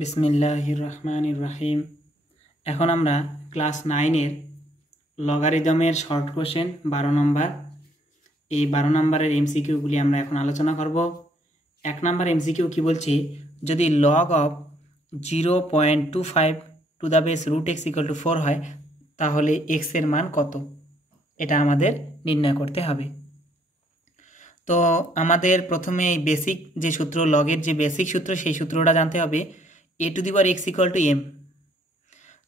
বিসমিল্লাহির রহমানির রহিম। এখন আমরা ক্লাস 9-এর লগারিদমের শর্ট কোশ্চেন 12 নম্বর, এই 12 নম্বরের এমসিকিউগুলি আমরা এখন আলোচনা করব। 1 নম্বর এমসিকিউ কি বলছে, যদি log of 0.25 to the base root X equal to 4 হয় তাহলে এক্স এর মান কত, এটা আমাদের নির্ণয় করতে হবে। তো আমাদের প্রথমে এই বেসিক যে সূত্র, লগের যে বেসিক সূত্র, সেই সূত্রটা জানতে হবে। A to the power x equal to m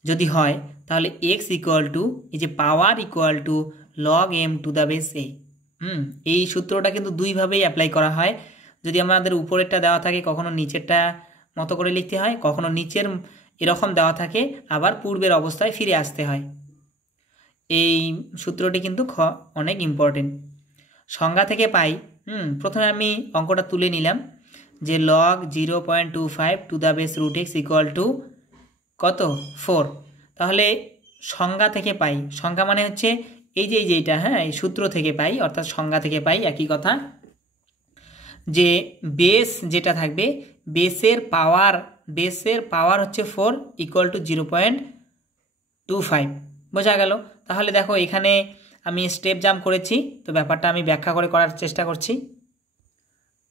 যদি হয় তাহলে এক্স ইকুয়াল টু এই যে power equal to log M to the base a. এই সূত্রটা কিন্তু দুইভাবেই অ্যাপ্লাই করা হয়। যদি আমাদের উপরেরটা দেওয়া থাকে কখনো নিচেরটা মতো করে লিখতে হয়, কখনো নিচের এরকম দেওয়া থাকে আবার পূর্বের অবস্থায় ফিরে আসতে হয়। এই সূত্রটি কিন্তু অনেক ইম্পর্টেন্ট। সংজ্ঞা থেকে পাই, প্রথমে আমি অঙ্কটা তুলে নিলাম যে log 0.25 to the base root X equal to কত 4। তাহলে সংজ্ঞা থেকে পাই, সংজ্ঞা মানে হচ্ছে এই যে এইটা, এই সূত্র থেকে পাই, অর্থাৎ সংজ্ঞা থেকে পাই একই কথা, যে বেস যেটা থাকবে বেসের পাওয়ার হচ্ছে 4 ইকুয়াল টু 0.25। বোঝা গেল? তাহলে দেখো এখানে আমি স্টেপ জাম্প করেছি, তো ব্যাপারটা আমি ব্যাখ্যা করার চেষ্টা করছি।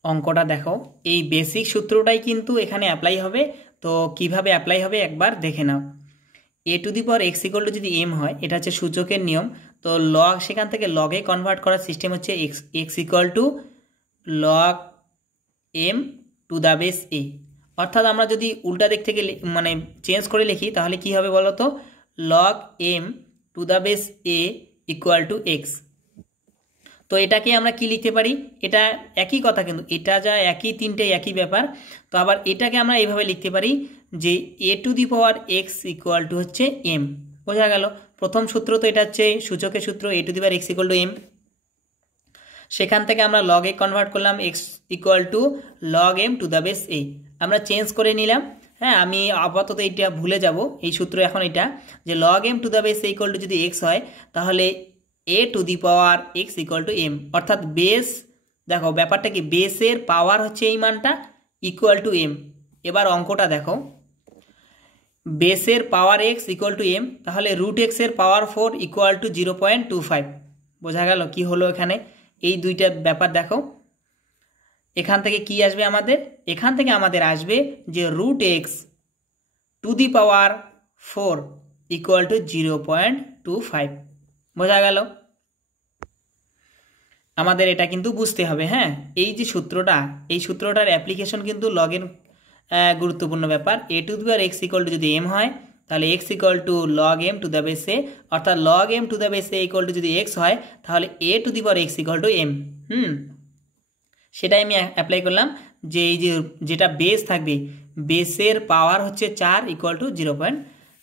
অঙ্কটা দেখো, এই বেসিক সূত্রটাই কিন্তু এখানে অ্যাপ্লাই হবে। তো কিভাবে অ্যাপ্লাই হবে একবার দেখে নাও। A to the power x equal to যদি এম হয়, এটা হচ্ছে সূচকের নিয়ম। তো লগ, সেখান থেকে লগে কনভার্ট করার সিস্টেম হচ্ছে x equal to log M to the base a. অর্থাৎ আমরা যদি উল্টা দিক থেকে মানে চেঞ্জ করে লিখি তাহলে কি হবে বলো তো, log M to the base A equal to X. তো এটাকে আমরা কি লিখতে পারি, এটা একই কথা কিন্তু এটা যা একই, তিনটেই একই ব্যাপার। তো আবার এটাকে আমরা এইভাবে লিখতে পারি যে a to the power x equal to হচ্ছে এম। বোঝা গেল? প্রথম সূত্র তো এটা হচ্ছে সূচকের সূত্র, a to the power x equal to m. সেখান থেকে আমরা লগে কনভার্ট করলাম x equal to log M to the base a. আমরা চেঞ্জ করে নিলাম। আমি আপাতত এইটা ভুলে যাব, এই সূত্র এখন এটা যে log M to the base A equal to যদি এক্স হয় তাহলে a to the power x equal to m. অর্থাৎ বেস, দেখো ব্যাপারটা কি, বেসের পাওয়ার হচ্ছে এই মানটা ইকুয়াল টু এম। এবার অঙ্কটা দেখো, বেসের পাওয়ার এক্স ইকুয়াল টু এম, তাহলে রুট এক্স এর পাওয়ার 4 ইকুয়াল টু 0.25। বোঝা গেল কি হলো এখানে? এই দুইটা ব্যাপার দেখো, এখান থেকে কি আসবে আমাদের, এখান থেকে আমাদের আসবে যে root X to the power 4 equal to 0.25। বোঝা গেল? আমাদের এটা কিন্তু বুঝতে হবে। এই যে সূত্রটা, এই সূত্রটার অ্যাপ্লিকেশন কিন্তু লগের গুরুত্বপূর্ণ ব্যাপার। A to the power x equal to যদি এম হয় তাহলে x equal to log M to the base a, অর্থাৎ log M to the base A equal to যদি এক্স হয় তাহলে a to the power x equal to m. সেটাই আমি apply করলাম যে এই যে যেটা বেস থাকবে, বেসের পাওয়ার হচ্ছে 4 ইকুয়াল টু 0.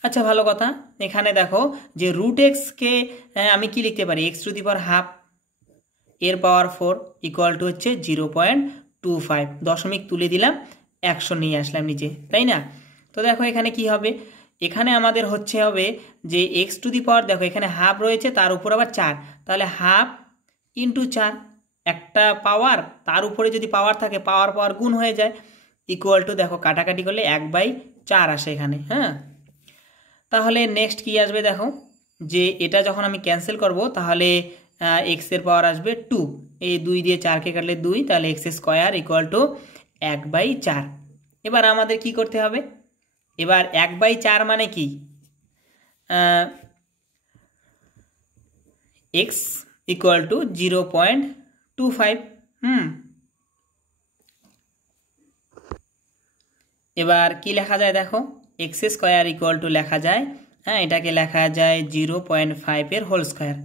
আচ্ছা, ভালো কথা। এখানে দেখো যে রুট এক্সকে আমি কি লিখতে পারি, x to the power half এর পাওয়ার 4 ইকুয়াল টু হচ্ছে 0.25। দশমিক তুলে দিলাম, 100 নিয়ে আসলাম নিচে, তাই না? তো দেখো এখানে কি হবে, এখানে আমাদের হবে যে এক্স টু দি পাওয়ার, দেখো এখানে হাফ রয়েছে, তার উপর আবার 4, তাহলে হাফ ইন্টু 4, একটা পাওয়ার তার উপরে যদি পাওয়ার থাকে পাওয়ার গুণ হয়ে যায়, ইকুয়াল টু দেখো কাটাকাটি করলে 1/4 আসে এখানে। তাহলে নেক্সট কি আসবে দেখো, যে এটা যখন আমি ক্যান্সেল করব তাহলে এক্স এর পাওয়ার আসবে 2, এই 2 দিয়ে 4কে কাটলে 2, তাহলে এক্স স্কোয়ার ইকুয়াল টু 1/4। এবার আমাদের কি করতে হবে, এবার 1/4 মানে কি, এক্স ইকুয়াল টু 0.25। এবার কি লেখা যায় দেখো, এক্স স্কোয়ার ইকুয়াল টু লেখা যায়, এটাকে লেখা যায় 0.5 এর হোল স্কোয়ার।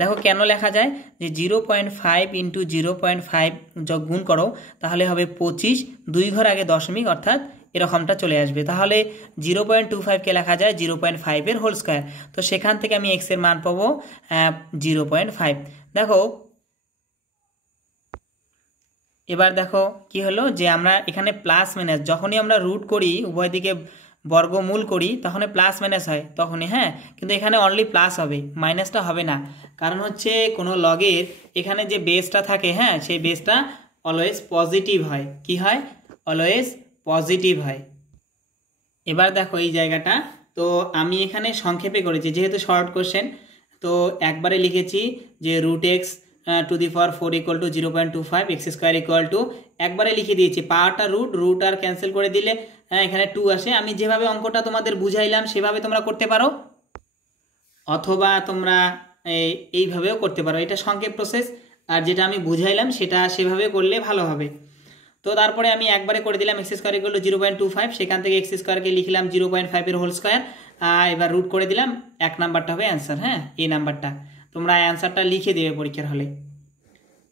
দেখো কেন লেখা যায়, যে 0.5 ইন্টু 0.5 যোগ গুণ করো তাহলে হবে 25, 2 ঘর আগে দশমিক, অর্থাৎ এরকমটা চলে আসবে। তাহলে 0.25কে লেখা যায় 0.5 এর হোল স্কোয়ার। তো সেখান থেকে আমি এক্স এর মান পাবো 0.5। দেখো এবার দেখো কি হলো, যে আমরা এখানে প্লাস মাইনাস যখনই আমরা রুট করি, উভয় দিকে বর্গমূল করি, তখন প্লাস মাইনাস হয় তখনই, কিন্তু এখানে অনলি প্লাস হবে, মাইনাসটা হবে না। কারণ হচ্ছে কোনো লগের এখানে যে বেসটা থাকে, সেই বেসটা অলওয়েজ পজিটিভ হয়। কি হয়? অলওয়েজ পজিটিভ হয়। এবার দেখো এই জায়গাটা, তো আমি এখানে সংক্ষেপে করেছি যেহেতু শর্ট কোশ্চেন, তো একবারে লিখেছি যে root X to the power 4 equal to 0.25 X square equal to, একবারে লিখে দিয়েছি পাওয়ারটা রুট আর ক্যান্সেল করে দিলে এখানে 2 আসে। আমি যেভাবে অঙ্কটা তোমাদের বুঝাইলাম সেভাবে তোমরা করতে পারো, অথবা তোমরা এইভাবেও করতে পারো, এটা সংক্ষেপ প্রসেস। আর যেটা আমি বুঝাইলাম সেটা সেভাবে করলে ভালো হবে। তো তারপরে আমি একবারে করে দিলাম এক্স স্কোয়ার ইকুয়াল টু 0.25, সেখান থেকে এক্স স্কোয়ারকে লিখলাম 0.5 এর হোল স্কোয়ার, এবার রুট করে দিলাম, 1 নাম্বারটা হবে অ্যান্সার। হ্যাঁ, এই নাম্বারটা তোমরা অ্যান্সারটা লিখে দেবে পরীক্ষার হলে।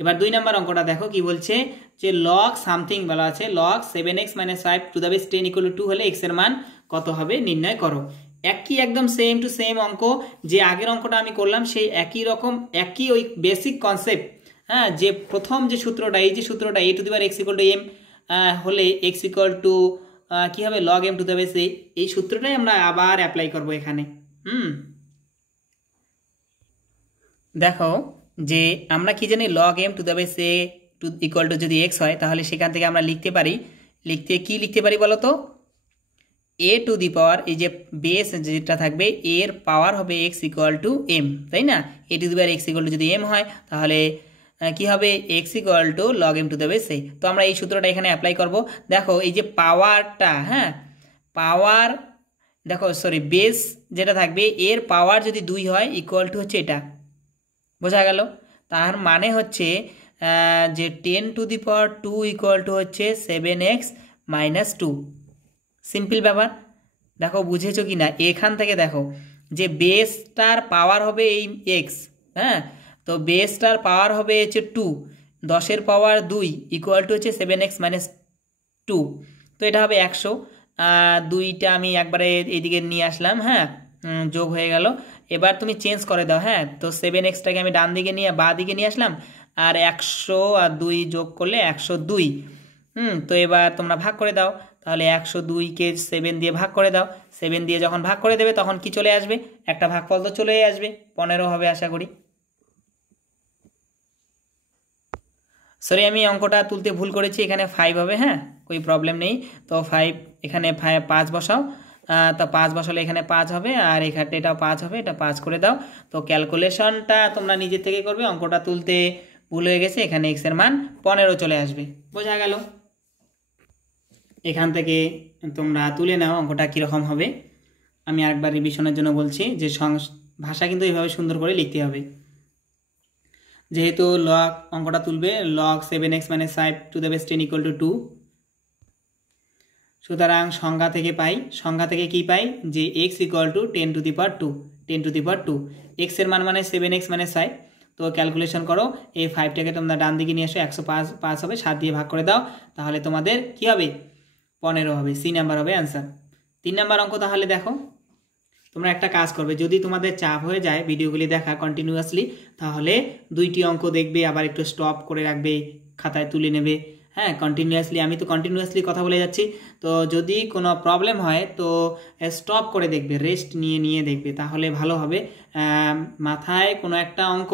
এবার 2 নাম্বার অঙ্কটা দেখো কি বলছে, যে লগ সামথিং বলা আছে, log 7x - 5 two the base 10 equal to 2 হলে এক্স এর মান কত হবে নির্ণয় করো। একই একদম সেম টু সেম অঙ্ক, যে আগের অঙ্কটা আমি করলাম সেই একই রকম, একই ওই বেসিক কনসেপ্ট। হ্যাঁ, যে প্রথম যে সূত্রটা, এই যে সূত্রটা a two the power x equal to m হলে x ইকুয়াল টু কী হবে log m to the base a, এই সূত্রটাই আমরা আবার অ্যাপ্লাই করব এখানে। দেখো যে আমরা কি জানি log m to the base a to equal to যদি x হয় তাহলে সেখান থেকে আমরা লিখতে পারি, লিখতে পারি বলো তো, a টু দি পাওয়ার, এই যে বেস যেটা থাকবে এর পাওয়ার হবে x ইকুয়াল টু m, তাই না? a two the power x equal to যদি m হয় তাহলে কি হবে x equal to log m to the base a। তো আমরা এই সূত্রটা এখানে অ্যাপ্লাই করব। দেখো এই যে পাওয়ারটা, হ্যাঁ পাওয়ার, দেখো সরি বেস যেটা থাকবে এর পাওয়ার যদি 2 হয় ইকুয়াল টু হচ্ছে এটা, বোঝা গেল? তার মানে হচ্ছে যে 10 two the power 2 equal to হচ্ছে 7x - 2। সিম্পল ব্যাপার। দেখো বুঝেছো কি না? এখান থেকে দেখো যে বেসটার পাওয়ার হবে এই এক্স, হ্যাঁ, তো বেসটার পাওয়ার হবে হচ্ছে 2, 10 পাওয়ার 2 ইকুয়াল টু হচ্ছে 7x - 2, তো এটা হবে 100। 2টা আমি একবারে এইদিকে নিয়ে আসলাম, হ্যাঁ যোগ হয়ে গেল। এবার তুমি চেঞ্জ করে দাও, হ্যাঁ, তো 7xটাকে আমি ডান দিকে নিয়ে বাঁ দিকে নিয়ে আসলাম, আর 100 আর 2 যোগ করলে 102। তো এবার তোমরা ভাগ করে দাও, তাহলে 102কে 7 দিয়ে ভাগ করে দাও, 7 দিয়ে যখন ভাগ করে দেবে তখন কি চলে আসবে, একটা ভাগফল তো চলেই আসবে, 15 হবে আশা করি। সরি আমি অঙ্কটা তুলতে ভুল করেছি, এখানে 5 হবে, হ্যাঁ কোনো প্রবলেম নেই। তো 5 এখানে 5 বসাও, তো 5 বসালে এখানে 5 হবে, আর এখানে এটাও 5 হবে, এটা 5 করে দাও। তো ক্যালকুলেশনটা তোমরা নিজের থেকে করবে, অঙ্কটা তুলতে ভুল হয়ে গেছে, এখানে x এর মান 15 চলে আসবে, বোঝা গেল? এখান থেকে তোমরা তুলে নাও অঙ্কটা কীরকম হবে। আমি আরেকবার রিভিশনের জন্য বলছি যে ভাষা কিন্তু এইভাবে সুন্দর করে লিখতে হবে। যেহেতু লগ অঙ্কটা তুলবে log 7x - 5 two the base 10 equal to 2, সুতরাং সংজ্ঞা থেকে কি পাই যে x equal to 10 two the power 2, 10 two the power 2, x এর মান মানে 7x - 5। তো ক্যালকুলেশন করো, এই 5টাকে তোমরা ডান দিকে নিয়ে আসো, 105 হবে, 7 দিয়ে ভাগ করে দাও, তাহলে তোমাদের কি হবে 15 হবে, সি নাম্বার হবে অ্যান্সার। 3 নাম্বার অঙ্ক তাহলে দেখো, তোমরা একটা কাজ করবে, যদি তোমাদের চাপ হয়ে যায় ভিডিওগুলি দেখা কন্টিনিউয়াসলি, তাহলে 2টি অঙ্ক দেখবে, আবার একটু স্টপ করে রাখবে, খাতায় তুলে নেবে, হ্যাঁ কন্টিনিউয়াসলি। আমি তো কন্টিনিউয়াসলি কথা বলে যাচ্ছি, তো যদি কোনো প্রবলেম হয় তো স্টপ করে দেখবে, রেস্ট নিয়ে দেখবে, তাহলে ভালো হবে। মাথায় কোনো একটা অঙ্ক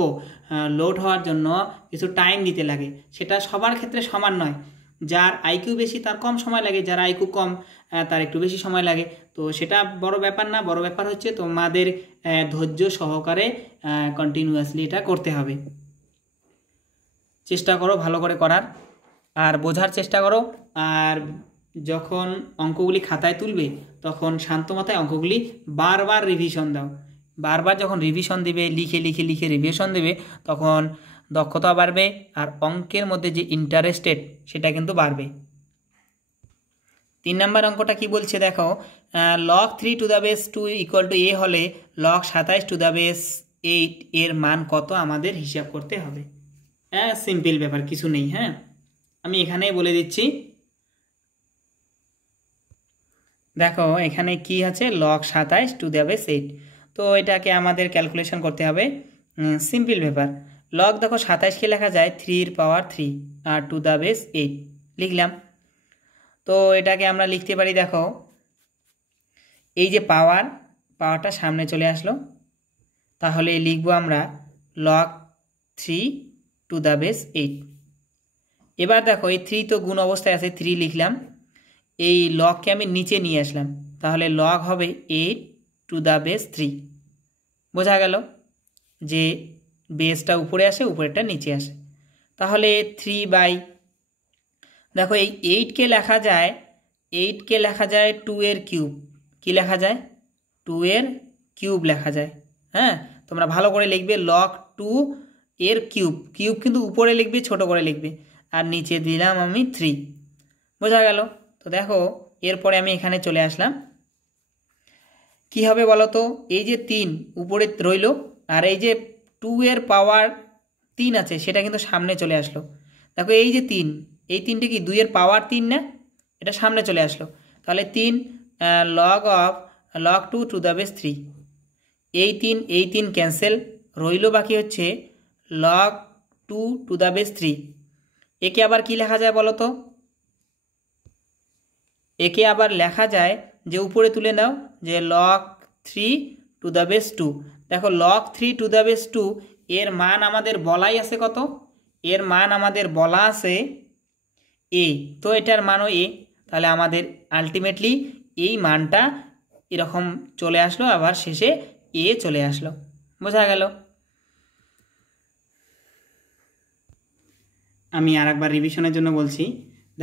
লোড হওয়ার জন্য কিছু টাইম দিতে লাগে, সেটা সবার ক্ষেত্রে সমান নয়, যার আইকিউ বেশি তার কম সময় লাগে, যার আইকিউ কম তার একটু বেশি সময় লাগে। তো সেটা বড় ব্যাপার না, বড় ব্যাপার হচ্ছে তোমাদের ধৈর্য সহকারে কন্টিনিউয়াসলি এটা করতে হবে। চেষ্টা করো ভালো করে করার, আর বোঝার চেষ্টা করো। আর যখন অঙ্কগুলি খাতায় তুলবে তখন শান্ত মাথায় অঙ্কগুলি বারবার রিভিশন দাও। বারবার যখন রিভিশন দেবে, লিখে রিভিশন দেবে, তখন দক্ষতা বাড়বে, আর অঙ্কের মধ্যে যে ইন্টারেস্টেড সেটা কিন্তু বাড়বে। 3 নাম্বার অঙ্কটা কি বলছে দেখো, log 3 two the base 2 equal to a হলে লগ 27 টু দ্য বেস 8 এর মান কত আমাদের হিসাব করতে হবে। হ্যাঁ সিম্পল ব্যাপার, কিছু নেই, হ্যাঁ আমি এখানেই বলে দিচ্ছি। দেখো এখানে কি আছে, লগ 27 টু দ্য বেস 8, তো এটাকে আমাদের ক্যালকুলেশন করতে হবে। সিম্পল ব্যাপার, লগ দেখো 27কে লেখা যায় 3 এর পাওয়ার 3 আর টু দ্য বেস 8 লিখলাম। তো এটাকে আমরা লিখতে পারি, দেখো এই যে পাওয়ারটা সামনে চলে আসলো, তাহলে লিখবো আমরা লগ 3 টু দ্য বেস 8। এবার দেখো এই 3 তো গুণ অবস্থায় আছে, 3 লিখলাম, এই লগকে আমি নিচে নিয়ে আসলাম, তাহলে লগ হবে 8⁻³ বোঝা গেল যে বেসটা উপরে আসে উপরেরটা নিচে আসে। তাহলে 3 দেখো এই 8কে লেখা যায় 2 এর কিউব। কি লেখা যায়? 2 এর কিউব লেখা যায়। হ্যাঁ, তোমরা ভালো করে লিখবে log 2 এর কিউব। কিউব কিন্তু উপরে লিখবে, ছোট করে লিখবে, আর নিচে দিলাম আমি 3। বোঝা গেল? তো দেখো এরপরে আমি এখানে চলে আসলাম। কি হবে বলো তো? এই যে 3 উপরে রইল, আর এই যে 2 এর পাওয়ার 3 আছে সেটা কিন্তু সামনে চলে আসলো। দেখো এই যে 3, এই 3টে কি 2 এর পাওয়ার 3 না? এটা সামনে চলে আসলো। তাহলে 3 log 2⁻³ এই 3 ক্যান্সেল, রইল বাকি হচ্ছে log 2⁻³। একে আবার কি লেখা যায় বলো তো? একে আবার লেখা যায় যে উপরে তুলে নাও যে log 3⁻²। দেখো log 3⁻² এর মান আমাদের বলাই আছে কত? এর মান আমাদের বলা আছে a, তো এটার মানও a। তাহলে আমাদের আলটিমেটলি এই মানটা এরকম চলে আসলো, আবার শেষে a চলে আসলো। বোঝা গেল? আমি আরেকবার রিভিশনের জন্য বলছি।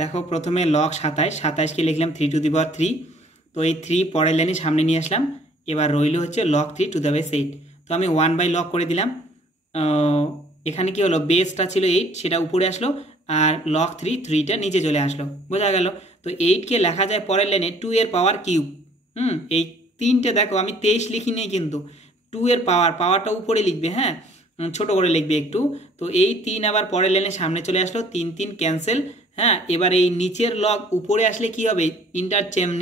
দেখো প্রথমে log 27কে লিখলাম 3⁻3, তো এই 3 পরের লাইনে সামনে নিয়ে আসলাম। এবার রইল হচ্ছে log 3⁻8, তো আমি 1/log করে দিলাম। এখানে কি হলো? বেসটা ছিল 8, সেটা উপরে আসলো, আর log 3টা নিচে চলে আসলো। বোঝা গেল? তো 8কে লেখা যায় পরের লাইনে 2 এর পাওয়ার কিউব। এই 3টে দেখো আমি 23 লিখি নেই, কিন্তু 2 এর পাওয়ারটা উপরে লিখবে, হ্যাঁ, ছোট করে লিখবে একটু। তো এই 3 আবার পরের লাইনে সামনে চলে আসলো, 3 ক্যান্সেল। হ্যাঁ, এবার এই নিচের লগ উপরে আসলে কি হবে?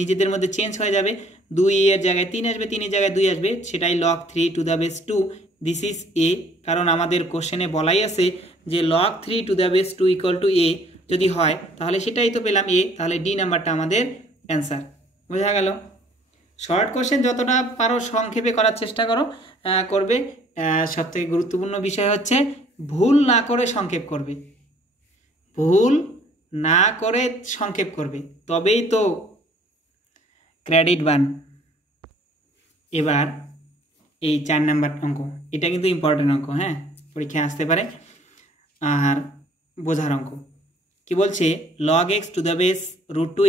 নিজেদের মধ্যে চেঞ্জ হয়ে যাবে। 2 এর জায়গায় 3 আসবে, 3 এর জায়গায় 2 আসবে, সেটাই log 3⁻²। দিস ইজ a, কারণ আমাদের কোশ্চেনে বলাই আছে যে log 3⁻² a যদি হয় তাহলে সেটাই তো পেলাম a, তাহলে ডি নাম্বারটা আমাদের অ্যান্সার। বোঝা গেল? শর্ট কোশ্চেন যতটা পারো সংক্ষেপে করার চেষ্টা করবে। সবথেকে গুরুত্বপূর্ণ বিষয় হচ্ছে ভুল না করে সংক্ষেপ করবে। ভুল না করে সংক্ষেপ করবে, তবেই তো ক্রেডিট বান। এবার এই 4 নাম্বার অঙ্ক, এটা কিন্তু ইম্পর্টেন্ট অঙ্ক, হ্যাঁ, পরীক্ষায় আসতে পারে আর বোঝার অঙ্ক। কি বলছে? log x⁻√2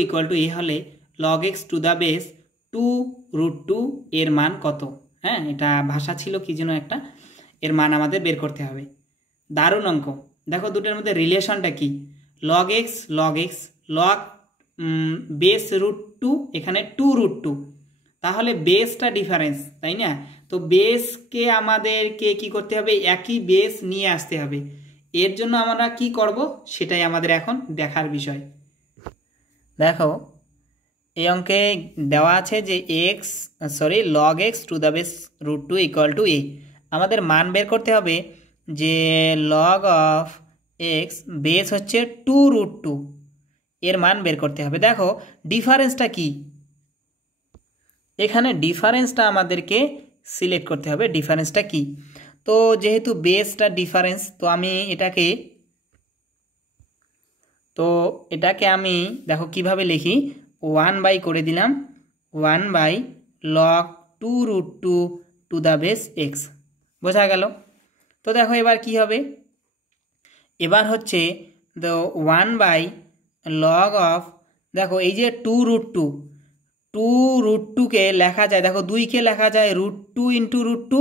a হলে log x⁻2√2 এর মান কত? হ্যাঁ, এটা ভাষা ছিল কি যেন একটা, এর মান আমাদের বের করতে হবে। দারুণ অঙ্ক। দেখো দুটোর মধ্যে রিলেশনটা কি? log x log বেস √2, এখানে 2√2, তাহলে বেসটা ডিফারেন্স, তাই না? তো বেসকে আমাদেরকে কি করতে হবে? একই বেস নিয়ে আসতে হবে। এর জন্য আমরা কি করব সেটাই আমাদের এখন দেখার বিষয়। দেখো এই অঙ্কে দেওয়া আছে যে log x⁻√2 a। আমাদের মান বের করতে হবে যে log অফ x বেস হচ্ছে 2√2, এর মান বের করতে হবে। দেখো ডিফারেন্সটা কি? এখানে ডিফারেন্সটা আমাদেরকে সিলেক্ট করতে হবে। ডিফারেন্সটা কি? তো যেহেতু বেসটা ডিফারেন্স, তো আমি এটাকে আমি দেখো কিভাবে লিখি, 1 করে দিলাম 1/log 2√2 x। বোঝা গেল? তো দেখো এবার কি হবে? এবার হচ্ছে তো 1/log অফ, দেখো এই যে 2√2কে লেখা যায়, দেখো 2কে লেখা যায় √2 × √2,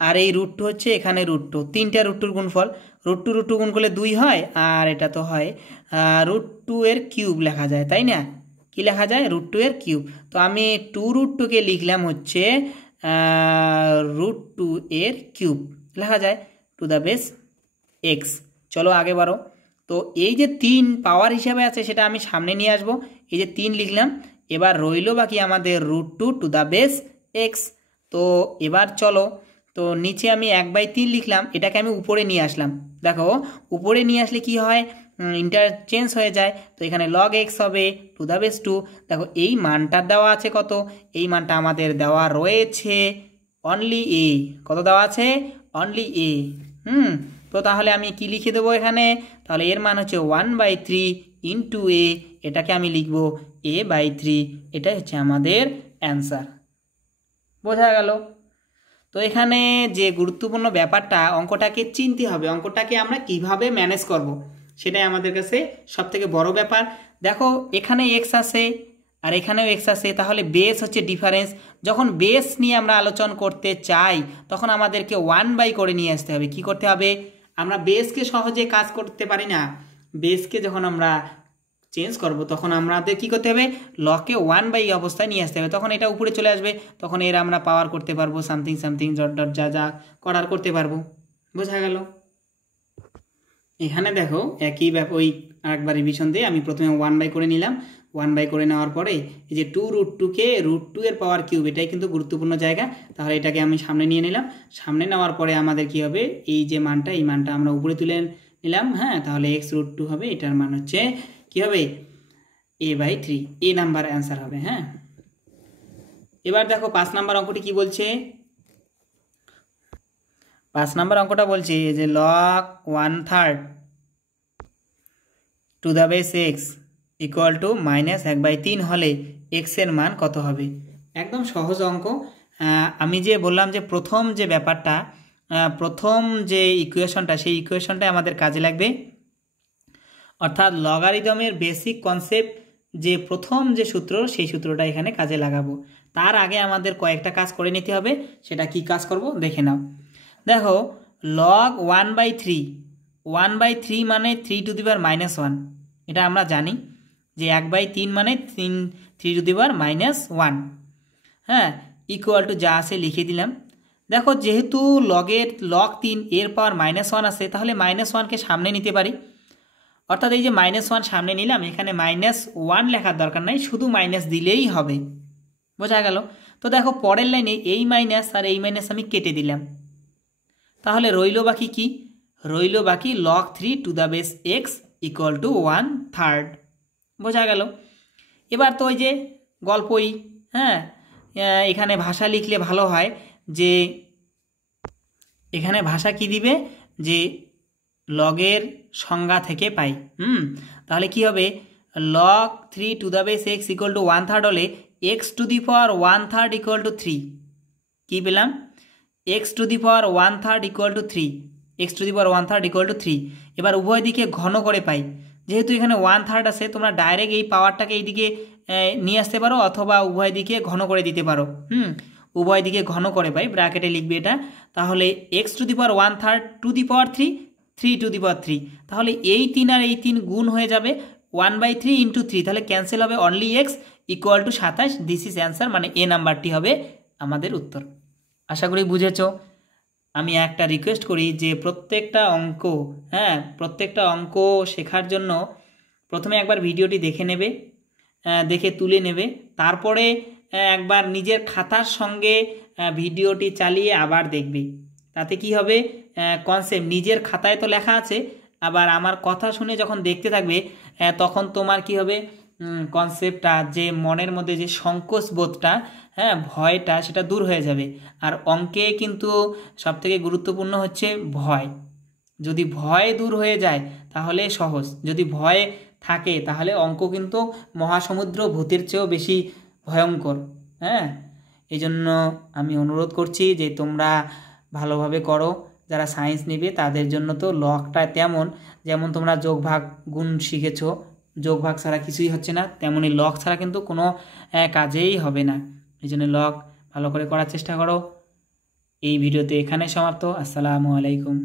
আর এই √2 হচ্ছে এখানে √2, 3টা √2 গুণফল, √2 গুণ করলে 2 হয়, আর এটা তো হয় √2 এর কিউব লেখা যায়, তাই না? কি লেখা যায়? √2 এর কিউব। তো আমি 2√2কে লিখলাম হচ্ছে √2 এর কিউব লেখা যায় ⁻x। চলো আগে বাড়ো। তো এই যে 3 পাওয়ার হিসাবে আছে সেটা আমি সামনে নিয়ে আসবো। এই যে 3 লিখলাম, এবার রইল বাকি আমাদের √2⁻x। তো এবার চলো, তো নিচে আমি 1/3 লিখলাম, এটাকে আমি উপরে নিয়ে আসলাম। দেখো উপরে নিয়ে আসলে কি হয়? ইন্টারচেঞ্জ হয়ে যায়। তো এখানে log x হবে 2⁻2। দেখো এই মানটা দেওয়া আছে কত? এই মানটা আমাদের দেওয়া রয়েছে অনলি a। কত দেওয়া আছে? Only a। তো তাহলে আমি কি লিখে দেবো এখানে? তাহলে এর মান হচ্ছে 1/3 × a, এটাকে আমি লিখবো a/3। এটাই হচ্ছে আমাদের অ্যান্সার। বোঝা গেল? তো এখানে যে গুরুত্বপূর্ণ ব্যাপারটা, অঙ্কটাকে চিনতে হবে, অঙ্কটাকে আমরা কিভাবে ম্যানেজ করব, সেটাই আমাদের কাছে সবথেকে বড় ব্যাপার। দেখো এখানে এক্স আছে আর এখানেও এক্স আছে, তাহলে বেস হচ্ছে ডিফারেন্স। যখন বেস নিয়ে আমরা আলোচনা করতে চাই তখন আমাদেরকে 1/, করে নিয়ে আসতে হবে। কি করতে হবে? আমরা বেসকে সহজে কাজ করতে পারি না, বেসকে যখন আমরা চেঞ্জ করব তখন আমাদের কি করতে হবে? লকে 1/, অবস্থায় নিয়ে আসতে হবে, তখন এটা উপরে চলে আসবে, তখন এর আমরা পাওয়ার করতে পারবো, সামথিং সামথিং ডট ডট যা যা করার করতে পারবো। বোঝা গেল? এখানে দেখো একই ওই আরেকবার রিভিশন দিয়ে আমি প্রথমে 1/, করে নিলাম। 1/, করে নেওয়ার পরে এই যে 2√2কে √2 এর পাওয়ার কিউব, এটাই কিন্তু গুরুত্বপূর্ণ জায়গা। তাহলে এটাকে আমি সামনে নিয়ে নিলাম। সামনে নেওয়ার পরে আমাদের কি হবে? এই যে মানটা, এই মানটা আমরা উপরে তুলে নিলাম। হ্যাঁ, তাহলে x√2 হবে, এটার মান হচ্ছে কি হবে? a/3। এ নাম্বার অ্যান্সার হবে। হ্যাঁ, এবার দেখো 5 নাম্বার অঙ্কটি কি বলছে। 5 নাম্বার অঙ্কটা বলছে যে log 1/3 two the base x equal to -1/3 হলে x এর মান কত হবে? একদম সহজ অঙ্ক। আমি যে বললাম যে প্রথম যে ব্যাপারটা, প্রথম যে ইকুয়েশনটা, সেই ইকুয়েশনটা আমাদের কাজে লাগবে। অর্থাৎ লগারিদমের বেসিক কনসেপ্ট, যে প্রথম যে সূত্র, সেই সূত্রটা এখানে কাজে লাগাবো। তার আগে আমাদের কয়েকটা কাজ করে নিতে হবে। সেটা কি কাজ করব দেখে নাও। দেখো log 1/3, 1/3 মানে 3⁻⁻1। এটা আমরা জানি যে 1/3 মানে 3⁻⁻1। হ্যাঁ, ইকুয়াল টু যা আছে লিখে দিলাম। দেখো যেহেতু log 3 এর পাওয়ার -1 আছে, তাহলে -1কে সামনে নিতে পারি। অর্থাৎ এই যে -1 সামনে নিলাম, এখানে -1 লেখার দরকার নাই, শুধু মাইনাস দিলেই হবে। বোঝা গেল? তো দেখো পরের লাইনে এই মাইনাস আর এই মাইনাস আমি কেটে দিলাম, তাহলে রইল বাকি কি? রইল বাকি log 3 two the base x equal to 1/3। বোঝা গেল? এবার তো ওই যে গল্পই, হ্যাঁ, এখানে ভাষা লিখলে ভালো হয়, যে এখানে ভাষা কি দিবে? যে লগের সংজ্ঞা থেকে পাই। তাহলে কি হবে? log 3 two the base x equal to 1/3 হলে x to the power 1/3 equal to 3। কী পেলাম? x to the power 1/3 equal to 3, x to the power 1/3 equal to 3। এবার উভয় দিকে ঘন করে পাই। যেহেতু এখানে 1/3 আছে, তোমরা ডাইরেক্ট এই পাওয়ারটাকে এইদিকে নিয়ে আসতে পারো, অথবা উভয় দিকে ঘন করে দিতে পারো। উভয় দিকে ঘন করে পাই, ব্র্যাকেটে লিখবে এটা। তাহলে x to the power 1/3 to the power 3, 3 to the power 3। তাহলে এই 3 আর এই 3 গুণ হয়ে যাবে 1/3 ইন্টু 3, তাহলে ক্যান্সেল হবে, only x equal to 27। This is answer, মানে এ নাম্বারটি হবে আমাদের উত্তর। আশা করি বুঝেছ। আমি একটা রিকোয়েস্ট করি যে প্রত্যেকটা অঙ্ক শেখার জন্য প্রথমে একবার ভিডিওটি দেখে নেবে, দেখে তুলে নেবে, তারপরে একবার নিজের খাতার সঙ্গে ভিডিওটি চালিয়ে আবার দেখবে। তাতে কি হবে? কনসেপ্ট নিজের খাতায় তো লেখা আছে, আবার আমার কথা শুনে যখন দেখতে থাকবে তখন তোমার কি হবে? কনসেপ্টটা, যে মনের মধ্যে যে সংকোচ বোধটা, ভয়টা, সেটা দূর হয়ে যাবে। আর অঙ্কে কিন্তু সবথেকে গুরুত্বপূর্ণ হচ্ছে ভয়। যদি ভয় দূর হয়ে যায় তাহলে সহজ, যদি ভয় থাকে তাহলে অঙ্ক কিন্তু মহাসমুদ্র ভূতের চেয়েও বেশি ভয়ঙ্কর। এই জন্য আমি অনুরোধ করছি যে তোমরা ভালোভাবে করো। যারা সায়েন্স নেবে তাদের জন্য তো লগটা যেমন তোমরা যোগ ভাগ গুণ শিখেছো, যোগ ভাগ ছাড়া কিছুই হচ্ছে না, তেমনি লগ ছাড়া কিন্তু কোনো কাজেই হবে না। এই জন্য লগ ভালো করে করার চেষ্টা করো। এই ভিডিওতে এখানে সমাপ্ত। আসসালামু আলাইকুম।